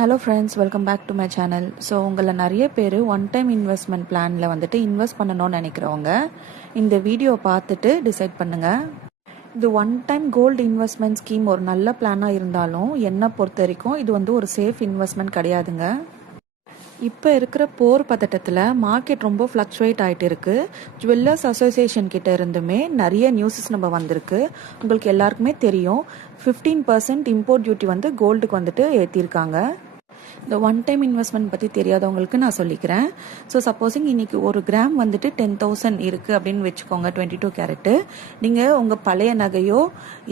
Hello friends, welcome back to my channel. So உங்களை நிறைய பேர் ஒன் டைம் இன்வெஸ்ட்மெண்ட் பிளானில் வந்துட்டு இன்வெஸ்ட் பண்ணணும்னு நினைக்கிறவங்க இந்த வீடியோ பார்த்துட்டு டிசைட் பண்ணுங்கள். இது one time gold investment scheme ஒரு நல்ல பிளானாக இருந்தாலும் என்னை பொறுத்த வரைக்கும் இது வந்து ஒரு சேஃப் இன்வெஸ்ட்மெண்ட் கிடையாதுங்க. இப்போ இருக்கிற போர் பதட்டத்தில் மார்க்கெட் ரொம்ப ஃப்ளக்சுவேட் ஆகிட்டு இருக்கு. ஜுவல்லர்ஸ் அசோசியேஷன் கிட்ட இருந்துமே நிறைய நியூஸஸ் நம்ம வந்திருக்கு. உங்களுக்கு எல்லாருக்குமே தெரியும், 15% இம்போர்ட் டியூட்டி வந்து கோல்டுக்கு வந்துட்டு ஏற்றிருக்காங்க. இந்த ஒன் டைம் இன்வெஸ்ட்மெண்ட் பற்றி தெரியாதவங்களுக்கு நான் சொல்லிக்கிறேன். ஸோ சப்போஸிங் இன்னைக்கு ஒரு கிராம் வந்துட்டு 10,000 இருக்குது அப்படின்னு வச்சுக்கோங்க, 22 கேரட்டு. நீங்கள் உங்கள் பழைய நகையோ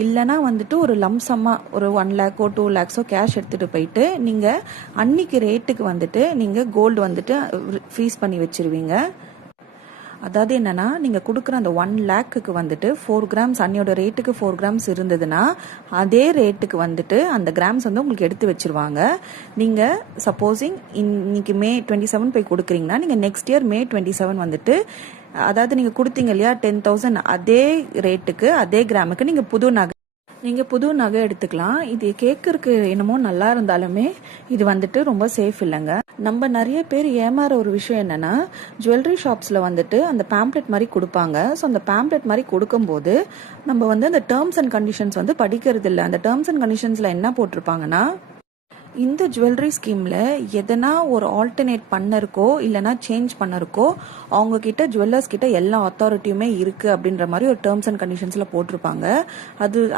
இல்லைனா வந்துட்டு ஒரு லம்சமாக ஒரு 1 லேக்கோ 2 லேக்ஸோ கேஷ் எடுத்துகிட்டு போயிட்டு நீங்கள் அன்னைக்கு ரேட்டுக்கு வந்துட்டு நீங்கள் கோல்டு வந்துட்டு ஃப்ரீஸ் பண்ணி வச்சிருவீங்க. அதாவது என்னன்னா, நீங்கள் கொடுக்குற அந்த 1 லேக்குக்கு வந்துட்டு 4 கிராம்ஸ் அன்னையோட ரேட்டுக்கு 4 கிராம்ஸ் இருந்ததுன்னா அதே ரேட்டுக்கு வந்துட்டு அந்த கிராம்ஸ் வந்து உங்களுக்கு எடுத்து வச்சிருவாங்க. நீங்கள் சப்போஸிங் இன்னைக்கு மே 27 போய் கொடுக்குறீங்கன்னா நீங்கள் நெக்ஸ்ட் இயர் மே 27 வந்துட்டு, அதாவது நீங்கள் கொடுத்தீங்க இல்லையா 10,000, அதே ரேட்டுக்கு அதே கிராமுக்கு நீங்கள் புது நகை எடுத்துக்கலாம். இது கேட்கறதுக்கு என்னமோ நல்லா இருந்தாலுமே இது வந்துட்டு ரொம்ப சேஃப் இல்லைங்க. நம்ம நிறைய பேர் ஏமாற ஒரு விஷயம் என்னன்னா, ஜுவல்லரி ஷாப்ஸில் வந்துட்டு அந்த பேம்ப்ளெட் மாதிரி கொடுப்பாங்க. ஸோ அந்த பேம்ப்ளெட் மாதிரி கொடுக்கும்போது நம்ம வந்து அந்த டேர்ம்ஸ் அண்ட் கண்டிஷன்ஸ் வந்து படிக்கிறது இல்லை. அந்த டேர்ம்ஸ் அண்ட் கண்டிஷன்ஸில் என்ன போட்டிருப்பாங்கன்னா, இந்த ஜுவல்லரி ஸ்கீமில் எதனா ஒரு ஆல்டர்னேட் பண்ணருக்கோ இல்லைனா சேஞ்ச் பண்ணருக்கோ அவங்க கிட்ட ஜுவல்லர்ஸ் கிட்ட எல்லா அத்தாரிட்டியுமே இருக்குது அப்படின்ற மாதிரி ஒரு டேர்ம்ஸ் அண்ட் கண்டிஷன்ஸில் போட்டிருப்பாங்க.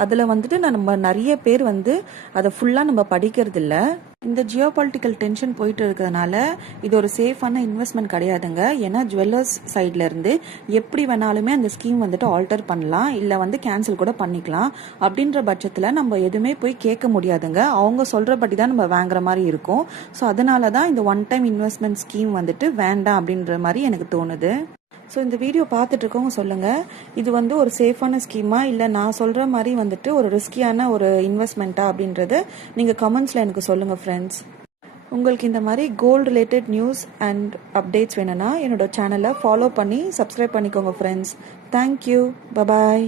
அதில் வந்துட்டு நம்ம நிறைய பேர் வந்து அதை ஃபுல்லாக நம்ம படிக்கிறது இல்லை. இந்த ஜியோ பொலிட்டிக்கல் டென்ஷன் போயிட்டு இருக்கிறதுனால இது ஒரு சேஃபான இன்வெஸ்ட்மெண்ட் கிடையாதுங்க. ஏன்னா ஜுவல்லர்ஸ் சைட்ல இருந்து எப்படி வேணாலுமே அந்த ஸ்கீம் வந்துட்டு ஆல்டர் பண்ணலாம், இல்லை வந்து கேன்சல் கூட பண்ணிக்கலாம். அப்படின்ற பட்சத்தில் நம்ம எதுவுமே போய் கேட்க முடியாதுங்க. அவங்க சொல்றபடி தான் நம்ம வாங்குற மாதிரி இருக்கும். ஸோ அதனால தான் இந்த ஒன் டைம் இன்வெஸ்ட்மெண்ட் ஸ்கீம் வந்துட்டு வேண்டாம் அப்படின்ற மாதிரி எனக்கு தோணுது. ஸோ இந்த வீடியோ பார்த்துட்டு இருக்கவங்க சொல்லுங்கள், இது வந்து ஒரு சேஃபான ஸ்கீமா இல்லை நான் சொல்கிற மாதிரி வந்துட்டு ஒரு ரிஸ்கியான ஒரு இன்வெஸ்ட்மெண்ட்டா அப்படின்றத நீங்கள் கமெண்ட்ஸில் எனக்கு சொல்லுங்கள் ஃப்ரெண்ட்ஸ். உங்களுக்கு இந்த மாதிரி gold related news and updates வேணும்னா என்னோட சேனலை ஃபாலோ பண்ணி சப்ஸ்கிரைப் பண்ணிக்கோங்க ஃப்ரெண்ட்ஸ். Thank you, bye bye.